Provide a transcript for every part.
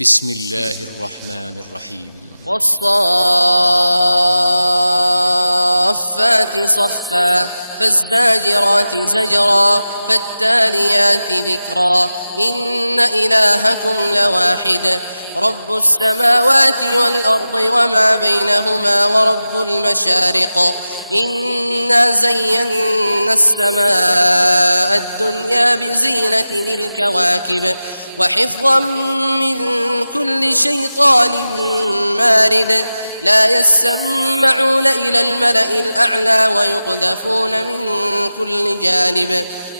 بسم الله الرحمن الرحيم والصافات صفا فالزاجرات زجرا فالتاليات ذكرا إن إلهكم لواحد رب السماوات والأرض وما بينهما ورب المشارق إنا زينا السماء الدنيا بزينة للكواكب وحفظا من كل شيطان مارد لا يسمعون إلى الملأ الأعلى ويقذفون من كل جانب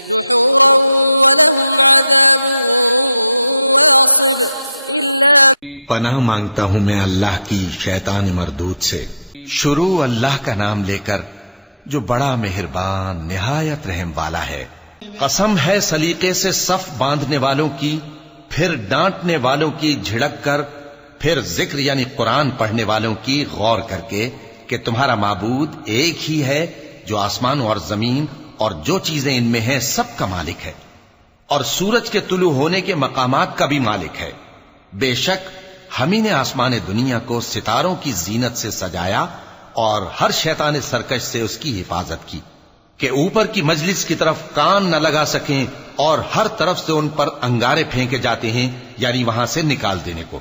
دحورا ولهم عذاب واصب إلا پناہ مانگتا ہوں میں اللہ کی شیطان مردود سے۔ شروع اللہ کا نام لے کر جو بڑا مہربان نہایت رحم والا ہے۔ قسم ہے سلیقے سے صف باندھنے والوں کی، پھر ڈانٹنے والوں کی جھڑک کر، پھر ذکر یعنی قرآن پڑھنے والوں کی غور کر کے کہ تمہارا معبود ایک ہی ہے جو آسمان اور زمین اور جو چیزیں ان میں ہیں سب کا مالک ہے، اور سورج کے طلوع ہونے کے مقامات کا بھی مالک ہے۔ بے شک ہم ہی نے آسمان دنیا کو ستاروں کی زینت سے سجایا اور ہر شیطان سرکش سے اس کی حفاظت کی کہ اوپر کی مجلس کی طرف کان نہ لگا سکیں، اور ہر طرف سے ان پر انگارے پھینکے جاتے ہیں یعنی وہاں سے نکال دینے کو،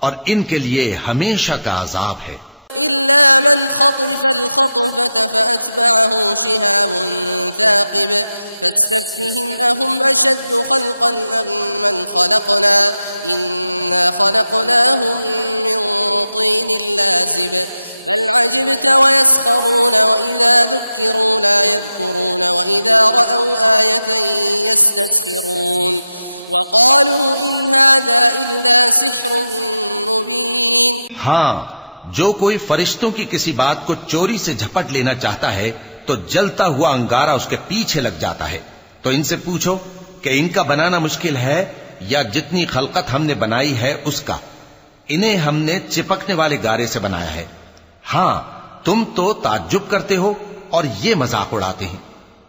اور ان کے لیے ہمیشہ کا عذاب ہے۔ إلا من خطف الخطفة فأتبعه شهاب ثاقب فاستفتهم أهم أشد خلقا أم من خلقنا إنا خلقناهم من طين لازب بل عجبت ويسخرون وإذا ذكروا لا يذكرون وإذا رأوا آية يستسخرون وقالوا إن هذا إلا سحر مبين۔ ہاں، جو کوئی فرشتوں کی کسی بات کو چوری سے جھپٹ لینا چاہتا ہے تو جلتا ہوا انگارہ اس کے پیچھے لگ جاتا ہے۔ تو ان سے پوچھو کہ ان کا بنانا مشکل ہے یا جتنی خلقت ہم نے بنائی ہے اس کا؟ انہیں ہم نے چپکنے والے گارے سے بنایا ہے۔ ہاں، تم تو تعجب کرتے ہو اور یہ مذاق اڑاتے ہیں،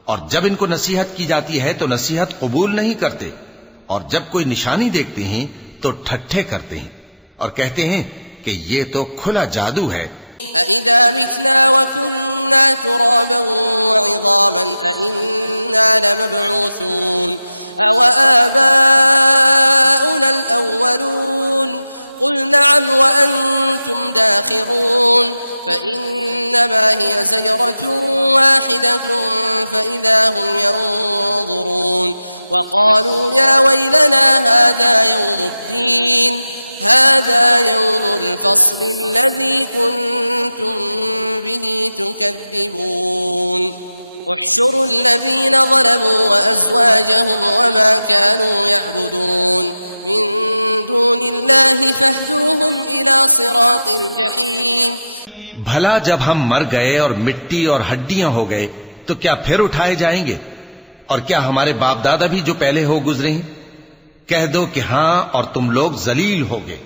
اور جب ان کو نصیحت کی جاتی ہے تو نصیحت قبول نہیں کرتے، اور جب کوئی نشانی دیکھتے ہیں تو ٹھٹھے کرتے ہیں اور کہتے ہیں کہ یہ تو کھلا جادو ہے۔ أَإِذَا مِتْنَا وَكُنَّا تُرَابًا وَعِظَامًا أَإِنَّا لَمَبْعُوثُونَ أَوَآبَاؤُنَا الْأَوَّلُونَ قُلْ نَعَمْ وَأَنْتُمْ دَاخِرُونَ فَإِنَّمَا هِيَ زَجْرَةٌ وَاحِدَةٌ فَإِذَا هُمْ يَنظُرُونَ وَقَالُوا يَا وَيْلَنَا هَذَا يَوْمُ الدِّينِ هذا يوم الفصل الذي كنتم به تكذبون احشروا الذين ظلموا وأزواجهم وما كانوا يعبدون من دون الله فاهدوهم إلى صراط الجحيم۔ بھلا جب ہم مر گئے اور مٹی اور ہڈیاں ہو گئے تو کیا پھر اٹھائے جائیں گے؟ اور کیا ہمارے باپ دادا بھی جو پہلے ہو گزرے ہیں؟ کہہ دو کہ ہاں اور تم لوگ ذلیل ہوگے۔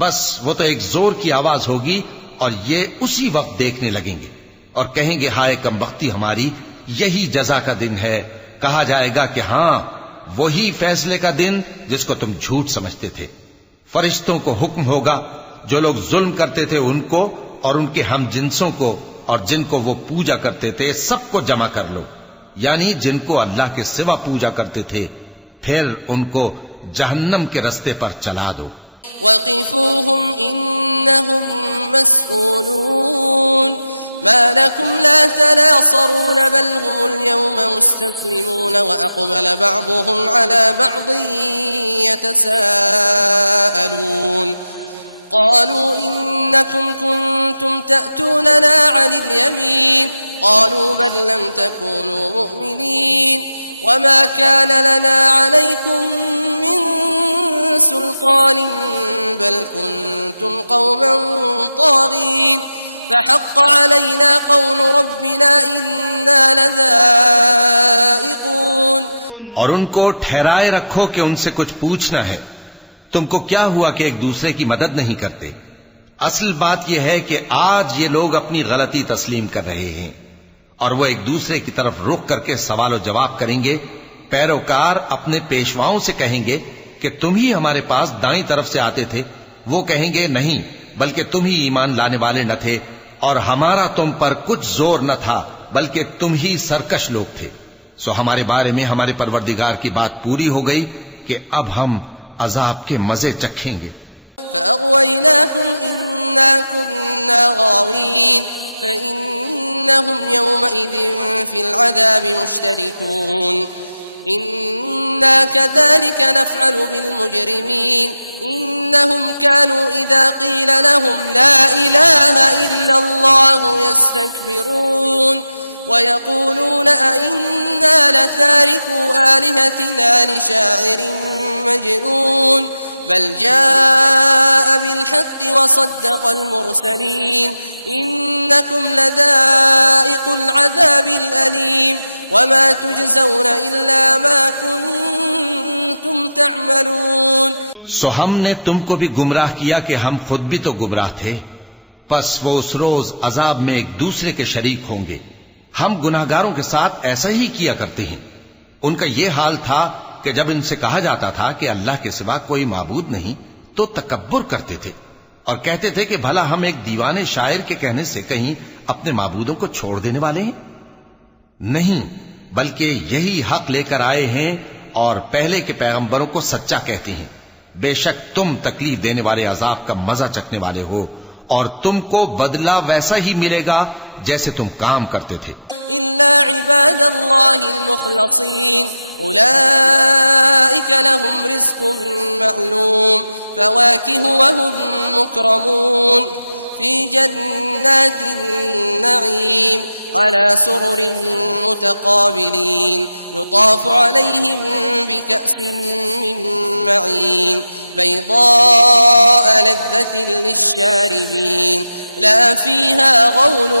بس وہ تو ایک زور کی آواز ہوگی اور یہ اسی وقت دیکھنے لگیں گے اور کہیں گے ہائے کمبختی ہماری، یہی جزا کا دن ہے۔ کہا جائے گا کہ ہاں وہی فیصلے کا دن جس کو تم جھوٹ سمجھتے تھے۔ فرشتوں کو حکم ہوگا جو لوگ ظلم کرتے تھے ان کو اور ان کے ہم جنسوں کو اور جن کو وہ پوجا کرتے تھے سب کو جمع کر لو، یعنی جن کو اللہ کے سوا پوجا کرتے تھے، پھر ان کو جہنم کے رستے پر چلا دو۔ وقفوهم إنهم مسؤولون ما لكم لا تناصرون بل هم اليوم مستسلمون وأقبل بعضهم على بعض يتساءلون قالوا إنكم كنتم تأتوننا عن اليمين قالوا بل لم تكونوا مؤمنين وما كان لنا عليكم من سلطان بل كنتم قوما طاغين فحق علينا قول ربنا إنا لذائقون۔ اور ان کو ٹھہرائے رکھو کہ ان سے کچھ پوچھنا ہے۔ تم کو کیا ہوا کہ ایک دوسرے کی مدد نہیں کرتے؟ اصل بات یہ ہے کہ آج یہ لوگ اپنی غلطی تسلیم کر رہے ہیں اور وہ ایک دوسرے کی طرف رخ کر کے سوال و جواب کریں گے۔ پیروکار اپنے پیشواؤں سے کہیں گے کہ تم ہی ہمارے پاس دائیں طرف سے آتے تھے؟ وہ کہیں گے نہیں، بلکہ تم ہی ایمان لانے والے نہ تھے، اور ہمارا تم پر کچھ زور نہ تھا، بلکہ تم ہی سرکش لوگ تھے۔ سو ہمارے بارے میں ہمارے پروردگار کی بات پوری ہو گئی کہ اب ہم عذاب کے مزے چکھیں گے۔ فأغويناكم إنا كنا غاوين فإنهم يومئذ في العذاب مشتركون إنا كذلك نفعل بالمجرمين إنهم كانوا إذا قيل لهم لا إله إلا الله يستكبرون ويقولون أئنا لتاركوا آلهتنا لشاعر مجنون بل جاء بالحق وصدق المرسلين إنكم لذائق العذاب الأليم وما تجزون إلا ما كنتم تعملون۔ سو ہم نے تم کو بھی گمراہ کیا کہ ہم خود بھی تو گمراہ تھے، پس وہ اس روز عذاب میں ایک دوسرے کے شریک ہوں گے۔ ہم گناہگاروں کے ساتھ ایسا ہی کیا کرتے ہیں۔ ان کا یہ حال تھا کہ جب ان سے کہا جاتا تھا کہ اللہ کے سوا کوئی معبود نہیں تو تکبر کرتے تھے اور کہتے تھے کہ بھلا ہم ایک دیوانے شاعر کے کہنے سے کہیں اپنے معبودوں کو چھوڑ دینے والے ہیں؟ نہیں، بلکہ یہی حق لے کر آئے ہیں اور پہلے کے پیغمبروں کو سچا کہتے ہیں۔ بے شک تم تکلیف دینے والے عذاب کا مزہ چکھنے والے ہو، اور تم کو بدلہ ویسا ہی ملے گا جیسے تم کام کرتے تھے۔ إلا عباد الله المخلصين أولئك لهم رزق معلوم فواكه وهم مكرمون في جنات النعيم على سرر متقابلين يطاف عليهم بكأس من معين بيضاء لذة للشاربين لا فيها غول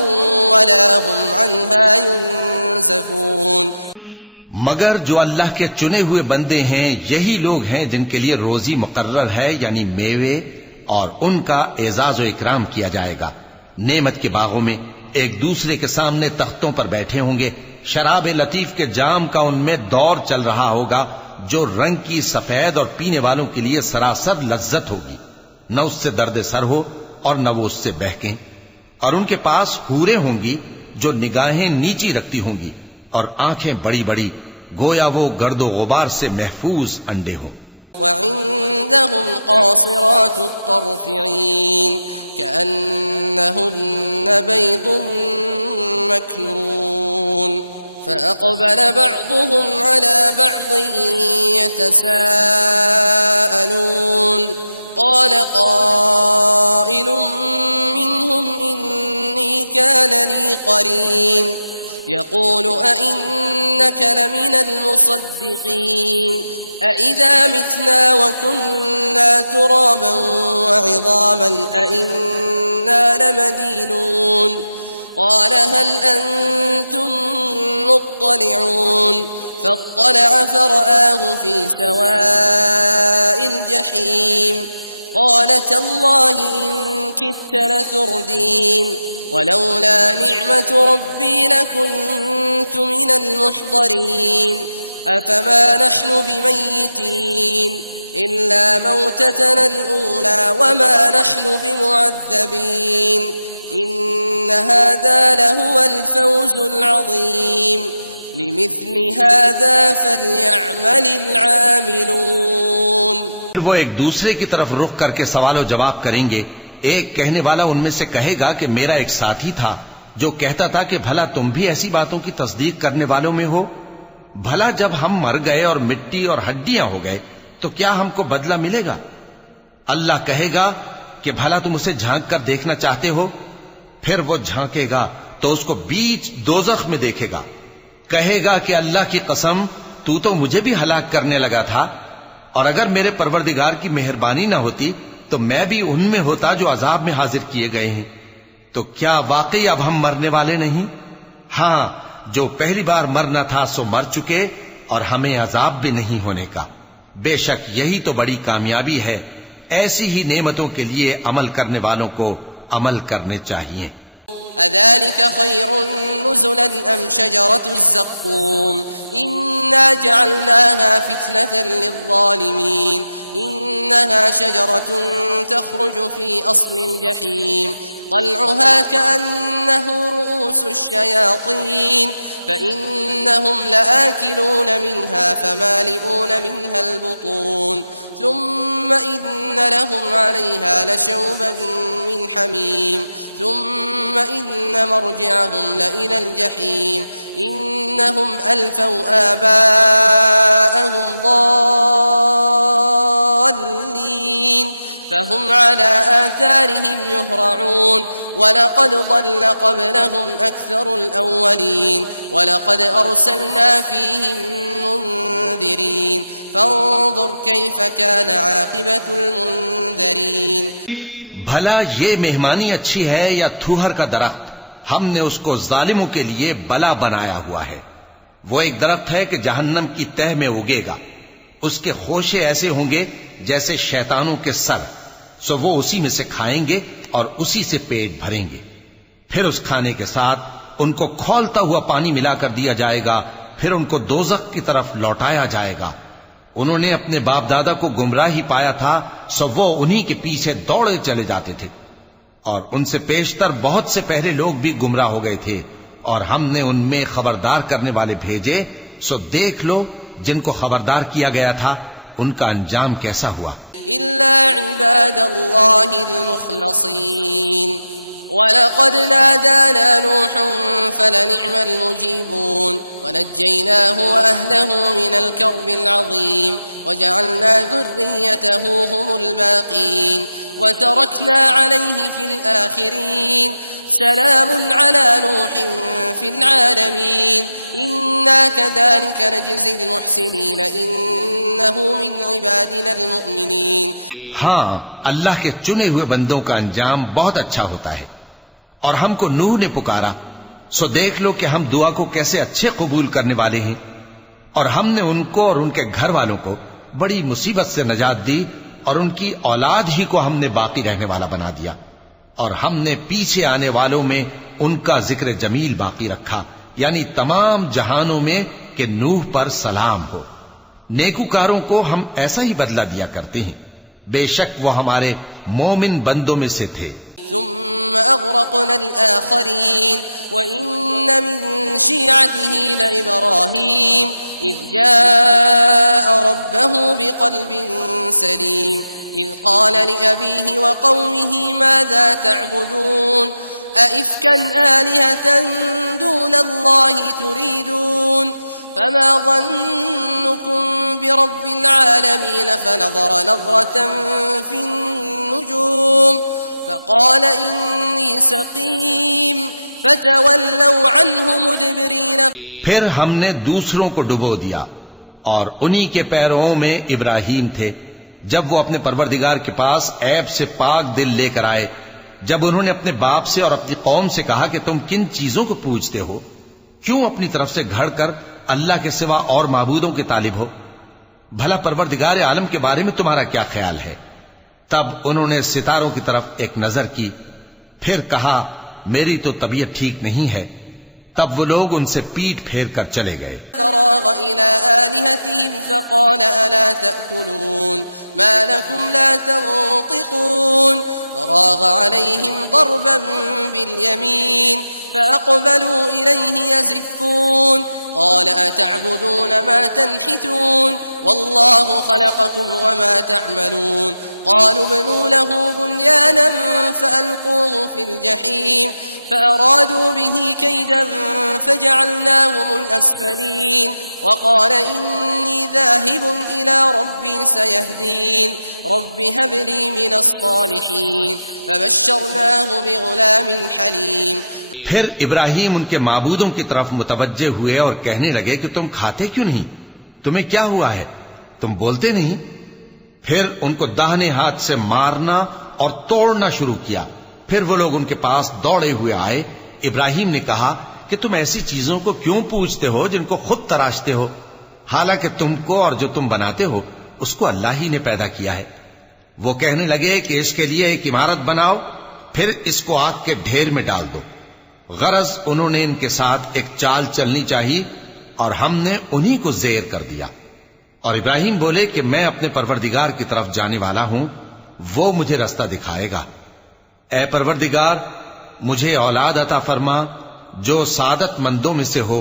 ولا هم عنها ينزفون۔ مگر جو اللہ کے چنے ہوئے بندے ہیں یہی لوگ ہیں جن کے لیے روزی مقرر ہے، یعنی میوے، اور ان کا اعزاز و اکرام کیا جائے گا۔ نعمت کے باغوں میں ایک دوسرے کے سامنے تختوں پر بیٹھے ہوں گے، شراب لطیف کے جام کا ان میں دور چل رہا ہوگا جو رنگ کی سفید اور پینے والوں کے لیے سراسر لذت ہوگی، نہ اس سے درد سر ہو اور نہ وہ اس سے بہکیں۔ اور ان کے پاس حوریں ہوں گی جو نگاہیں نیچی رکھتی ہوں گی اور آنکھیں بڑی بڑی، گویا وہ گرد و غبار سے محفوظ انڈے ہوں۔ وعندهم قاصرات الطرف عين كأنهن بيض مكنون فأقبل بعضهم على بعض يتساءلون قال قائل منهم إني كان لي قرين يقول أئنك لمن المصدقين أئذا متنا وكنا ترابا وعظاما أئنا لمدينون قال هل أنتم مطلعون فاطلع فرآه في سواء الجحيم قال تالله إن كدت لتردين ولولا نعمة ربي لكنت من المحضرين أفما نحن بميتين إلا موتتنا الأولى وما نحن بمعذبين إن هذا لهو الفوز العظيم لمثل هذا فليعمل العاملون۔ وہ ایک دوسرے کی طرف رخ کر کے سوال و جواب کریں گے۔ ایک کہنے والا ان میں سے کہے گا کہ میرا ایک ساتھی تھا جو کہتا تھا کہ بھلا تم بھی ایسی باتوں کی تصدیق کرنے والوں میں ہو؟ بھلا جب ہم مر گئے اور مٹی اور ہڈیاں ہو گئے تو کیا ہم کو بدلہ ملے گا؟ اللہ کہے گا کہ بھلا تم اسے جھانک کر دیکھنا چاہتے ہو؟ پھر وہ جھانکے گا تو اس کو بیچ دوزخ میں دیکھے گا، کہے گا کہ اللہ کی قسم تو مجھے بھی ہلاک کرنے لگا تھا، اور اگر میرے پروردگار کی مہربانی نہ ہوتی تو میں بھی ان میں ہوتا جو عذاب میں حاضر کیے گئے ہیں۔ تو کیا واقعی اب ہم مرنے والے نہیں؟ ہاں، جو پہلی بار مرنا تھا سو مر چکے، اور ہمیں عذاب بھی نہیں ہونے کا۔ بے شک یہی تو بڑی کامیابی ہے۔ ایسی ہی نعمتوں کے لیے عمل کرنے والوں کو عمل کرنے چاہیے۔ أذلك خير نزلا أم شجرة الزقوم إنا جعلناها فتنة للظالمين إنها شجرة تخرج في أصل الجحيم طلعها كأنه رؤوس الشياطين فإنهم لآكلون منها فمالئون منها البطون ثم إن لهم عليها لشوبا من حميم ثم إن مرجعهم لإلى الجحيم إنهم ألفوا آباءهم ضالين فهم على آثارهم يهرعون ولقد ضل قبلهم أكثر الأولين ولقد أرسلنا فيهم منذرين فانظر كيف كان عاقبة المنذرين بھلا یہ مہمانی اچھی ہے یا تھوہر کا درخت؟ ہم نے اس کو ظالموں کے لیے بلا بنایا ہوا ہے۔ وہ ایک درخت ہے کہ جہنم کی تہ میں اگے گا، اس کے خوشے ایسے ہوں گے جیسے شیطانوں کے سر، سو وہ اسی میں سے کھائیں گے اور اسی سے پیٹ بھریں گے۔ پھر اس کھانے کے ساتھ ان کو کھولتا ہوا پانی ملا کر دیا جائے گا، پھر ان کو دوزخ کی طرف لوٹایا جائے گا۔ انہوں نے اپنے باپ دادا کو گمراہی پایا تھا، سو وہ انہی کے پیچھے دوڑے چلے جاتے تھے، اور ان سے پیشتر بہت سے پہلے لوگ بھی گمراہ ہو گئے تھے، اور ہم نے ان میں خبردار کرنے والے بھیجے، سو دیکھ لو جن کو خبردار کیا گیا تھا ان کا انجام کیسا ہوا۔ إلا عباد الله المخلصين وَلَقَدْ نَادَانَا نُوحٌ فَلَنِعْمَ الْمُجِيبُونَ وَنَجَّيْنَاهُ وَأَهْلَهُ مِنَ الْكَرْبِ الْعَظِيمِ وَجَعَلْنَا ذُرِّيَّتَهُ هُمُ الْبَاقِينَ وَتَرَكْنَا عَلَيْهِ فِي الْآخِرِينَ سلام على نوح في العالمين إنا كذلك نجزي المحسنين إنه من عبادنا المؤمنين۔ ہاں، اللہ کے چنے ہوئے بندوں کا انجام بہت اچھا ہوتا ہے۔ اور ہم کو نوح نے پکارا، سو دیکھ لو کہ ہم دعا کو کیسے اچھے قبول کرنے والے ہیں، اور ہم نے ان کو اور ان کے گھر والوں کو بڑی مصیبت سے نجات دی، اور ان کی اولاد ہی کو ہم نے باقی رہنے والا بنا دیا، اور ہم نے پیچھے آنے والوں میں ان کا ذکر جمیل باقی رکھا، یعنی تمام جہانوں میں کہ نوح پر سلام ہو۔ نیکوکاروں کو ہم ایسا ہی بدلہ دیا کرتے ہیں، بے شک وہ ہمارے مومن بندوں میں سے تھے۔ ثم أغرقنا الآخرين وإن من شيعته لإبراهيم إذ جاء ربه بقلب سليم إذ قال لأبيه وقومه ماذا تعبدون أئفكا آلهة دون الله تريدون فما ظنكم برب العالمين فنظر نظرة في النجوم فقال إني سقيم فتولوا عنه مدبرين۔ پھر ہم نے دوسروں کو ڈبو دیا، اور انہی کے پیروں میں ابراہیم تھے جب وہ اپنے پروردگار کے پاس عیب سے پاک دل لے کر آئے، جب انہوں نے اپنے باپ سے اور اپنی قوم سے کہا کہ تم کن چیزوں کو پوجتے ہو، کیوں اپنی طرف سے گھڑ کر اللہ کے سوا اور معبودوں کے طالب ہو؟ بھلا پروردگار عالم کے بارے میں تمہارا کیا خیال ہے؟ تب انہوں نے ستاروں کی طرف ایک نظر کی، پھر کہا میری تو طبیعت ٹھیک نہیں ہے۔ تب وہ لوگ ان سے پیٹ پھیر کر چلے گئے۔ فراغ إلى آلهتهم فقال ألا تأكلون ما لكم لا تنطقون فراغ عليهم ضربا باليمين فأقبلوا إليه يزفون قال أتعبدون ما تنحتون والله خلقكم وما تعملون قالوا ابنوا له بنيانا فألقوه في الجحيم فأرادوا به كيدا فجعلناهم الأسفلين وقال إني ذاهب إلى ربي سيهدين رب هب لي من الصالحين فبشرناه بغلام حليم۔ پھر ابراہیم ان کے معبودوں کی طرف متوجہ ہوئے اور کہنے لگے کہ تم کھاتے کیوں نہیں؟ تمہیں کیا ہوا ہے؟ تم بولتے نہیں؟ پھر ان کو داہنے ہاتھ سے مارنا اور توڑنا شروع کیا۔ پھر وہ لوگ ان کے پاس دوڑے ہوئے آئے۔ ابراہیم نے کہا کہ تم ایسی چیزوں کو کیوں پوجتے ہو جن کو خود تراشتے ہو، حالانکہ تم کو اور جو تم بناتے ہو اس کو اللہ ہی نے پیدا کیا ہے۔ وہ کہنے لگے کہ اس کے لیے ایک عمارت بناؤ، پھر اس کو آگ کے ڈھیر میں ڈال دو، غرض انہوں نے ان کے ساتھ ایک چال چلنی چاہیے اور ہم نے انہی کو زیر کر دیا۔ اور ابراہیم بولے کہ میں اپنے پروردگار کی طرف جانے والا ہوں، وہ مجھے رستہ دکھائے گا۔ اے پروردگار، مجھے اولاد عطا فرما جو سعادت مندوں میں سے ہو۔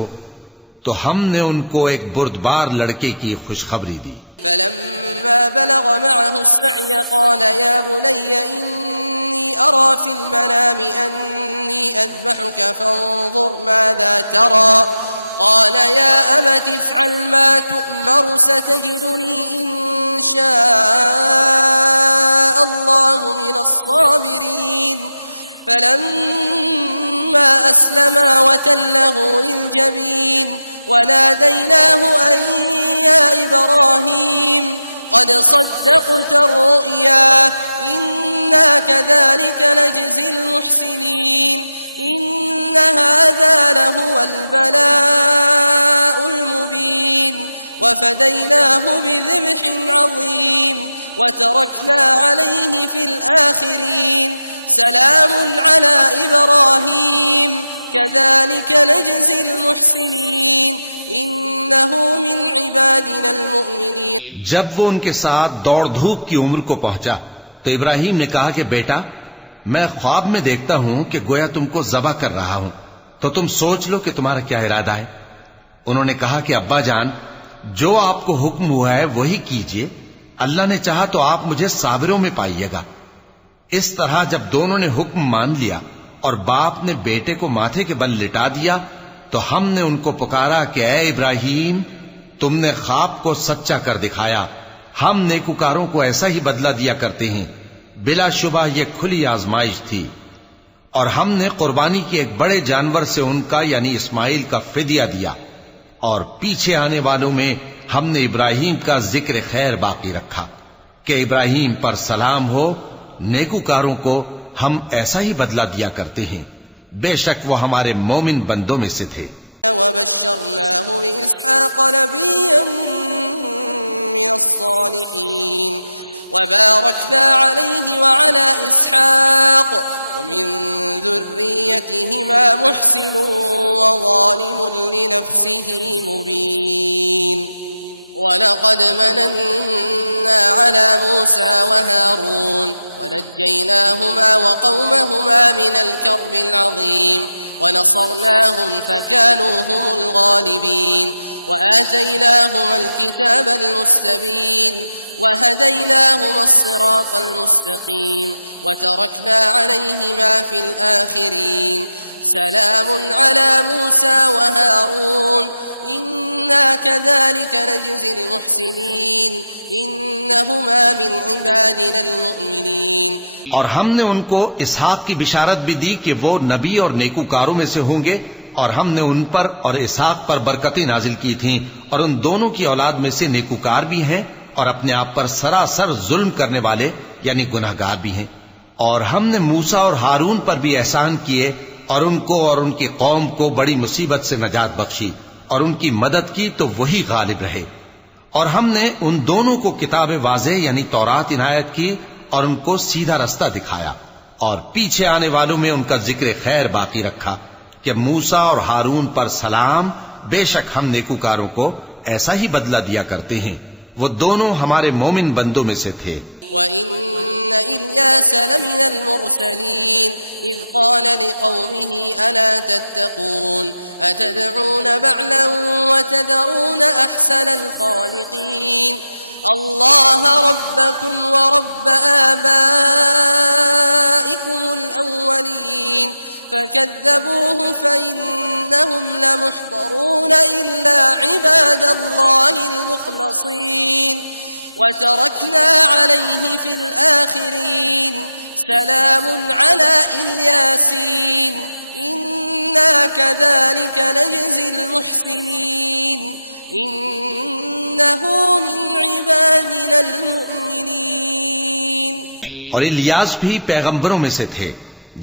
تو ہم نے ان کو ایک بردبار لڑکے کی خوشخبری دی۔ فلما بلغ معه السعي قال يا بني إني أرى في المنام أني أذبحك فانظر ماذا ترى قال يا أبت افعل ما تؤمر ستجدني إن شاء الله من الصابرين فلما أسلما وتله للجبين وناديناه أن يا إبراهيم قد صدقت الرؤيا إنا كذلك نجزي المحسنين إن هذا لهو البلاء المبين وفديناه بذبح عظيم وتركنا عليه في الآخرين سلام على إبراهيم كذلك نجزي المحسنين إنه من عبادنا المؤمنين۔ جب وہ ان کے ساتھ دوڑ دھوپ کی عمر کو پہنچا تو ابراہیم نے کہا کہ بیٹا، میں خواب میں دیکھتا ہوں کہ گویا تم کو ذبح کر رہا ہوں، تو تم سوچ لو کہ تمہارا کیا ارادہ ہے۔ انہوں نے کہا کہ ابا جان، جو آپ کو حکم ہوا ہے وہی کیجئے، اللہ نے چاہا تو آپ مجھے صابروں میں پائیے گا۔ اس طرح جب دونوں نے حکم مان لیا اور باپ نے بیٹے کو ماتھے کے بل لٹا دیا تو ہم نے ان کو پکارا کہ اے ابراہیم، تم نے خواب کو سچا کر دکھایا، ہم نیکوکاروں کو ایسا ہی بدلہ دیا کرتے ہیں، بلا شبہ یہ کھلی آزمائش تھی۔ اور ہم نے قربانی کے ایک بڑے جانور سے ان کا یعنی اسماعیل کا فدیہ دیا، اور پیچھے آنے والوں میں ہم نے ابراہیم کا ذکر خیر باقی رکھا کہ ابراہیم پر سلام ہو، نیکوکاروں کو ہم ایسا ہی بدلہ دیا کرتے ہیں، بے شک وہ ہمارے مومن بندوں میں سے تھے۔ وبشرناه بإسحاق نبيا من الصالحين وباركنا عليه وعلى إسحاق ومن ذريتهما محسن وظالم لنفسه مبين ولقد مننا على موسى وهارون ونجيناهما وقومهما من الكرب العظيم ونصرناهم فكانوا هم الغالبين وآتيناهما الكتاب المستبين وهديناهما الصراط المستقيم وتركنا عليهما في الآخرين سلام على موسى وهارون إنا كذلك نجزي المحسنين إنهما من عبادنا المؤمنين۔ اور ہم نے ان کو اسحاق کی بشارت بھی دی کہ وہ نبی اور نیکوکاروں میں سے ہوں گے، اور ہم نے ان پر اور اسحاق پر برکتیں نازل کی تھیں، اور ان دونوں کی اولاد میں سے نیکوکار بھی ہیں اور اپنے آپ پر سراسر ظلم کرنے والے یعنی گناہگار بھی ہیں۔ اور ہم نے موسیٰ اور ہارون پر بھی احسان کیے اور ان کو اور ان کی قوم کو بڑی مصیبت سے نجات بخشی اور ان کی مدد کی تو وہی غالب رہے۔ اور ہم نے ان دونوں کو کتاب واضح یعنی تورات عنایت کی اور ان کو سیدھا رستہ دکھایا، اور پیچھے آنے والوں میں ان کا ذکر خیر باقی رکھا کہ موسیٰ اور ہارون پر سلام، بے شک ہم نیکوکاروں کو ایسا ہی بدلہ دیا کرتے ہیں، وہ دونوں ہمارے مومن بندوں میں سے تھے۔ وَإِنَّ إِلْيَاسَ لَمِنَ الْمُرْسَلِينَ إِذْ قَالَ لِقَوْمِهِ أَلَا تَتَّقُونَ أَتَدْعُونَ بَعْلًا وَتَذَرُونَ أَحْسَنَ الْخَالِقِينَ اللَّهَ رَبَّكُمْ وَرَبَّ آبَائِكُمُ الْأَوَّلِينَ فكذبوه فإنهم لمحضرون إلا عباد الله المخلصين وتركنا عليه في الآخرين سلام على الياسين إنا كذلك نجزي المحسنين إنه من عبادنا المؤمنين۔ اور الیاس بھی پیغمبروں میں سے تھے۔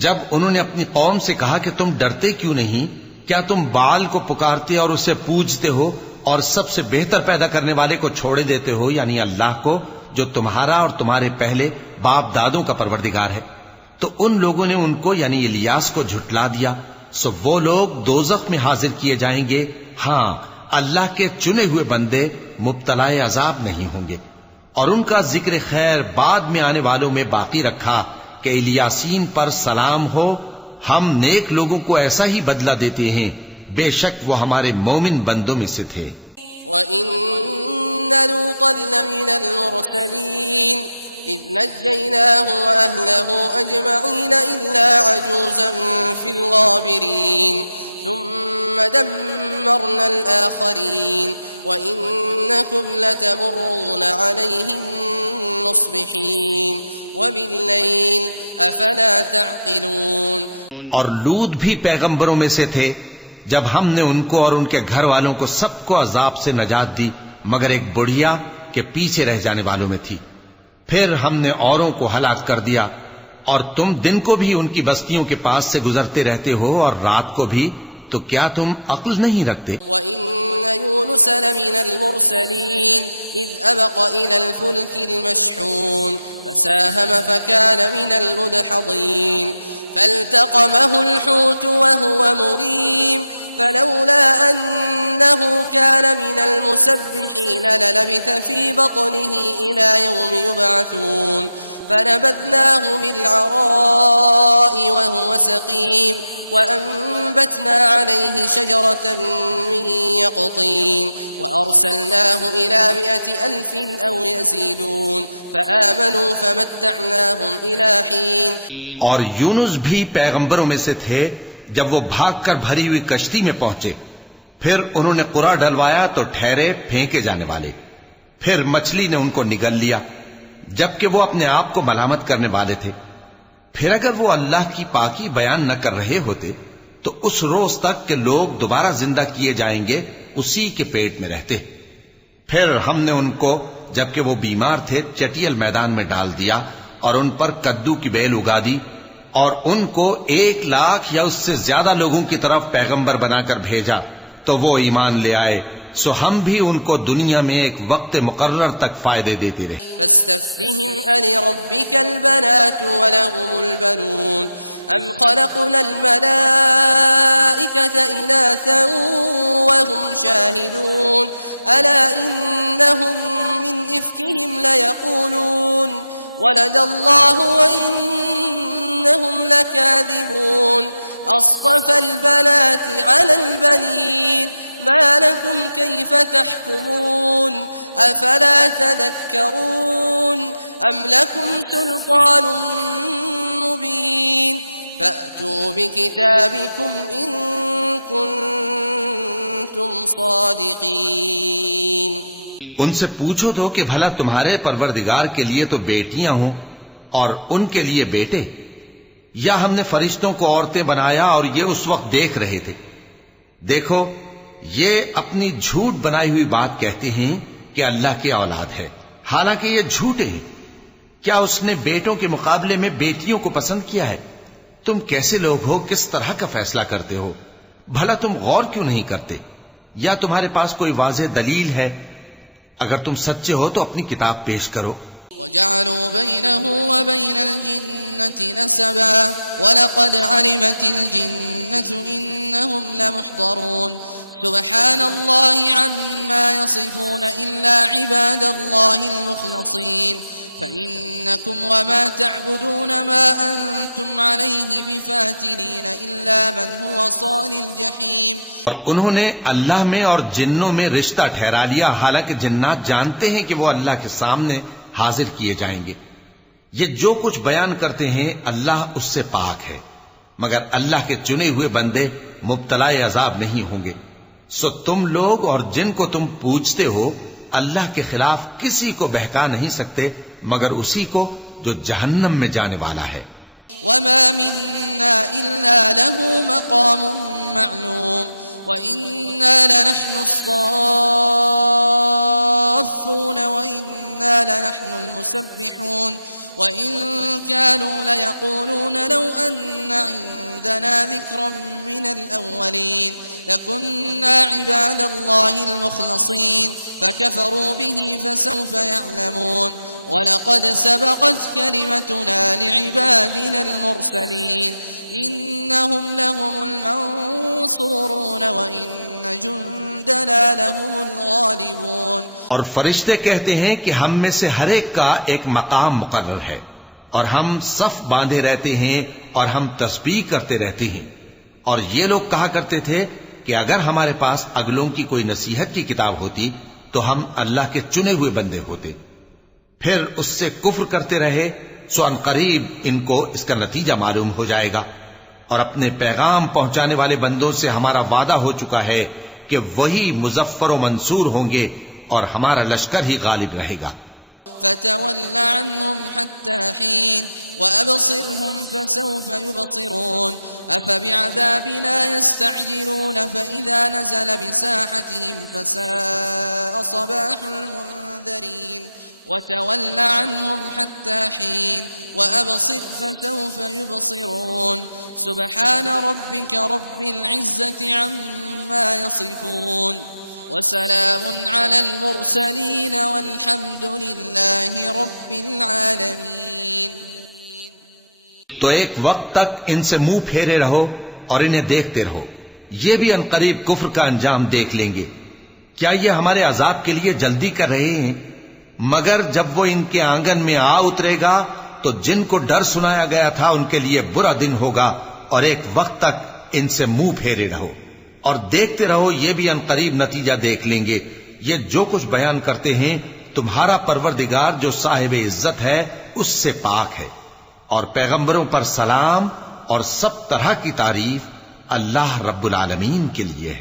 جب انہوں نے اپنی قوم سے کہا کہ تم ڈرتے کیوں نہیں، کیا تم بال کو پکارتے اور اسے پوجتے ہو اور سب سے بہتر پیدا کرنے والے کو چھوڑے دیتے ہو یعنی اللہ کو، جو تمہارا اور تمہارے پہلے باپ دادوں کا پروردگار ہے؟ تو ان لوگوں نے ان کو یعنی الیاس کو جھٹلا دیا، سو وہ لوگ دوزخ میں حاضر کیے جائیں گے. ہاں، اللہ کے چنے ہوئے بندے مبتلا عذاب نہیں ہوں گے. اور ان کا ذکر خیر بعد میں آنے والوں میں باقی رکھا کہ الیاسین پر سلام ہو. ہم نیک لوگوں کو ایسا ہی بدلہ دیتے ہیں، بے شک وہ ہمارے مومن بندوں میں سے تھے. وَإِنَّ لُوطًا لَّمِنَ الْمُرْسَلِينَ إِذْ نَجَّيْنَاهُ وَأَهْلَهُ أَجْمَعِينَ إِلَّا عَجُوزًا فِي الْغَابِرِينَ ثُمَّ دَمَّرْنَا الْآخَرِينَ وَإِنَّكُمْ لَتَمُرُّونَ عَلَيْهِمْ مُصْبِحِينَ وَبِاللَّيْلِ أَفَلَا تَعْقِلُونَ. اور لوط بھی پیغمبروں میں سے تھے جب ہم نے ان کو اور ان کے گھر والوں کو سب کو عذاب سے نجات دی مگر ایک بڑھیا کہ پیچھے رہ جانے والوں میں تھی. پھر ہم نے اوروں کو ہلاک کر دیا. اور تم دن کو بھی ان کی بستیوں کے پاس سے گزرتے رہتے ہو اور رات کو بھی، تو کیا تم عقل نہیں رکھتے؟ وَإِنَّ يُونُسَ لَمِنَ الْمُرْسَلِينَ إِذْ أَبَقَ إِلَى الْفُلْكِ الْمَشْحُونِ فَسَاهَمَ فَكَانَ مِنَ الْمُدْحَضِينَ فَالْتَقَمَهُ الْحُوتُ وَهُوَ مُلِيمٌ فَلَوْلَا أَنَّهُ كَانَ مِنَ الْمُسَبِّحِينَ لَلَبِثَ فِي بَطْنِهِ إِلَى يَوْمِ يُبْعَثُونَ فَنَبَذْنَاهُ بِالْعَرَاءِ وَهُوَ سَقِيمٌ وَأَنبَتْنَا عَلَيْهِ شَجَرَةً مِّن يَقْطِينٍ وَأَرْسَلْنَاهُ إِلَى 100,000 أَوْ يَزِيدُونَ فَآمَنُوا فَمَتَّعْنَاهُمْ إِلَى حِينٍ. اور یونس بھی پیغمبروں میں سے تھے جب وہ بھاگ کر بھری ہوئی کشتی میں پہنچے. پھر انہوں نے قرع ڈلوایا تو ٹھہرے پھینکے جانے والے. پھر مچھلی نے ان کو نگل لیا جبکہ وہ اپنے آپ کو ملامت کرنے والے تھے. پھر اگر وہ اللہ کی پاکی بیان نہ کر رہے ہوتے تو اس روز تک کہ لوگ دوبارہ زندہ کیے جائیں گے اسی کے پیٹ میں رہتے. پھر ہم نے ان کو جبکہ وہ بیمار تھے چٹیل میدان میں ڈال دیا اور ان پر کدو کی بیل اگا دی اور ان کو 100,000 یا اس سے زیادہ لوگوں کی طرف پیغمبر بنا کر بھیجا تو وہ ایمان لے آئے. سو ہم بھی ان کو دنیا میں ایک وقت مقرر تک فائدے دیتے رہے. فاستفتهم ألربك البنات ولهم البنون أم خلقنا الملائكة إناثا وهم شاهدون ألا إنهم من إفكهم ليقولون ولد الله وإنهم لكاذبون أصطفى البنات على البنين ما لكم كيف تحكمون أفلا تذكرون أم لكم سلطان مبين فأتوا بكتابكم إن كنتم صادقين. ان سے پوچھو تو کہ بھلا تمہارے پروردگار کے لیے تو بیٹیاں ہوں اور ان کے لیے بیٹے، یا ہم نے فرشتوں کو عورتیں بنایا اور یہ اس وقت دیکھ رہے تھے؟ دیکھو یہ اپنی جھوٹ بنائی ہوئی بات کہتے ہیں کہ اللہ کی اولاد ہے، حالانکہ یہ جھوٹے ہیں. کیا اس نے بیٹوں کے مقابلے میں بیٹیوں کو پسند کیا ہے؟ تم کیسے لوگ ہو، کس طرح کا فیصلہ کرتے ہو؟ بھلا تم غور کیوں نہیں کرتے؟ یا تمہارے پاس کوئی واضح دلیل ہے؟ اگر تم سچے ہو تو اپنی کتاب پیش کرو. وجعلوا بينه وبين الجنة نسبا ولقد علمت الجنة إنهم لمحضرون سبحان الله عما يصفون إلا عباد الله المخلصين فإنكم وما تعبدون ما أنتم عليه بفاتنين إلا من هو صال الجحيم. اور انہوں نے اللہ میں اور جنوں میں رشتہ ٹھہرا لیا حالانکہ جنات جانتے ہیں کہ وہ اللہ کے سامنے حاضر کیے جائیں گے. یہ جو کچھ بیان کرتے ہیں اللہ اس سے پاک ہے، مگر اللہ کے چنے ہوئے بندے مبتلا عذاب نہیں ہوں گے. سو تم لوگ اور جن کو تم پوجتے ہو اللہ کے خلاف کسی کو بہکا نہیں سکتے مگر اسی کو جو جہنم میں جانے والا ہے. وما منا إلا له مقام معلوم وإنا لنحن الصافون وإنا لنحن المسبحون وإن كانوا ليقولون لو أن عندنا ذكرا من الأولين لكنا عباد الله المخلصين فكفروا به فسوف يعلمون ولقد سبقت كلمتنا لعبادنا المرسلين إنهم لهم المنصورون وإن جندنا لهم الغالبون. اور فرشتے کہتے ہیں کہ ہم میں سے ہر ایک کا ایک مقام مقرر ہے اور ہم صف باندھے رہتے ہیں اور ہم تسبیح کرتے رہتے ہیں. اور یہ لوگ کہا کرتے تھے کہ اگر ہمارے پاس اگلوں کی کوئی نصیحت کی کتاب ہوتی تو ہم اللہ کے چنے ہوئے بندے ہوتے. پھر اس سے کفر کرتے رہے سو ان قریب ان کو اس کا نتیجہ معلوم ہو جائے گا. اور اپنے پیغام پہنچانے والے بندوں سے ہمارا وعدہ ہو چکا ہے کہ وہی مظفر و منصور ہوں گے اور ہمارا لشکر ہی غالب رہے گا. فتول عنهم حتى حين وأبصرهم فسوف يبصرون أفبعذابنا يستعجلون فإذا نزل بساحتهم فساء صباح المنذرين وتول عنهم حتى حين وأبصر فسوف يبصرون سبحان ربك رب العزة عما يصفون وسلام على المرسلين والحمد لله رب العالمين. تو ایک وقت تک ان سے منہ پھیرے رہو اور انہیں دیکھتے رہو، یہ بھی عنقریب کفر کا انجام دیکھ لیں گے. کیا یہ ہمارے عذاب کے لیے جلدی کر رہے ہیں؟ مگر جب وہ ان کے آنگن میں آ اترے گا تو جن کو ڈر سنایا گیا تھا ان کے لیے برا دن ہوگا. اور ایک وقت تک ان سے منہ پھیرے رہو اور دیکھتے رہو، یہ بھی عنقریب نتیجہ دیکھ لیں گے. یہ جو کچھ بیان کرتے ہیں تمہارا پروردگار جو صاحب عزت ہے اس سے پاک ہے. اور پیغمبروں پر سلام اور سب طرح کی تعریف اللہ رب العالمین کے لیے ہے.